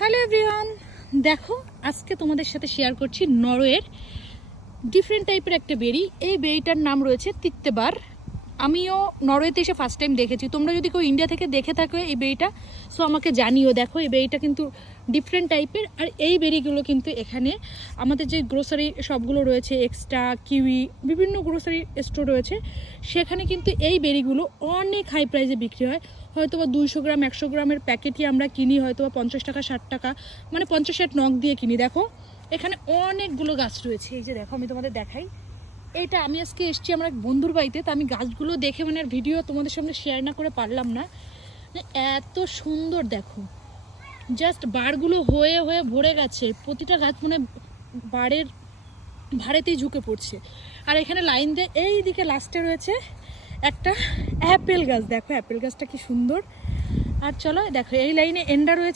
Hello everyone, দেখো আজকে তোমাদের সাথে শেয়ার করছি নরওয়ের ডিফারেন্ট টাইপের একটা বেরি। এই বেরিটার নাম রয়েছে তিত্তেবার। আমিও নরওয়েতে এসে ফার্স্ট টাইম দেখেছি। তোমরা যদি কেউ ইন্ডিয়া থেকে দেখে থাকো এই বেরিটা, সো আমাকে জানিও। দেখো এই বেরিটা কিন্তু ডিফারেন্ট টাইপের, আর এই বেরিগুলো কিন্তু এখানে আমাদের যে গ্রোসারি শপগুলো রয়েছে, এক্সট্রা, কিউই, বিভিন্ন গ্রোসারি স্টোর রয়েছে, সেখানে কিন্তু এই বেরিগুলো অনেক হাই প্রাইসে বিক্রি হয়। হয়তো বা 200 গ্রাম 100 গ্রামের প্যাকেটই আমরা কিনি, হয়তো বা 50 টাকা 60 টাকা, মানে 50-60 নখ দিয়ে কিনি। দেখো এখানে অনেকগুলো গাছ রয়েছে। এই যে দেখো, আমি তোমাদের দেখাই। এইটা আমি আজকে এসেছি আমার এক বন্ধুর বাড়িতে, তো আমি গাছগুলো দেখে মানে আর ভিডিও তোমাদের সামনে শেয়ার না করে পারলাম না। এত সুন্দর দেখো, জাস্ট বারগুলো হয়ে হয়ে ভরে গেছে। প্রতিটা গাছ মানে বারের ভাড়েতেই ঝুঁকে পড়ছে। আর এখানে লাইন দিয়ে এই দিকে লাস্টে রয়েছে একটা অ্যাপেল গাছ। দেখো অ্যাপেল গাছটা কি সুন্দর। আর চলো দেখো, এই লাইনে এন্ডা রয়েছে।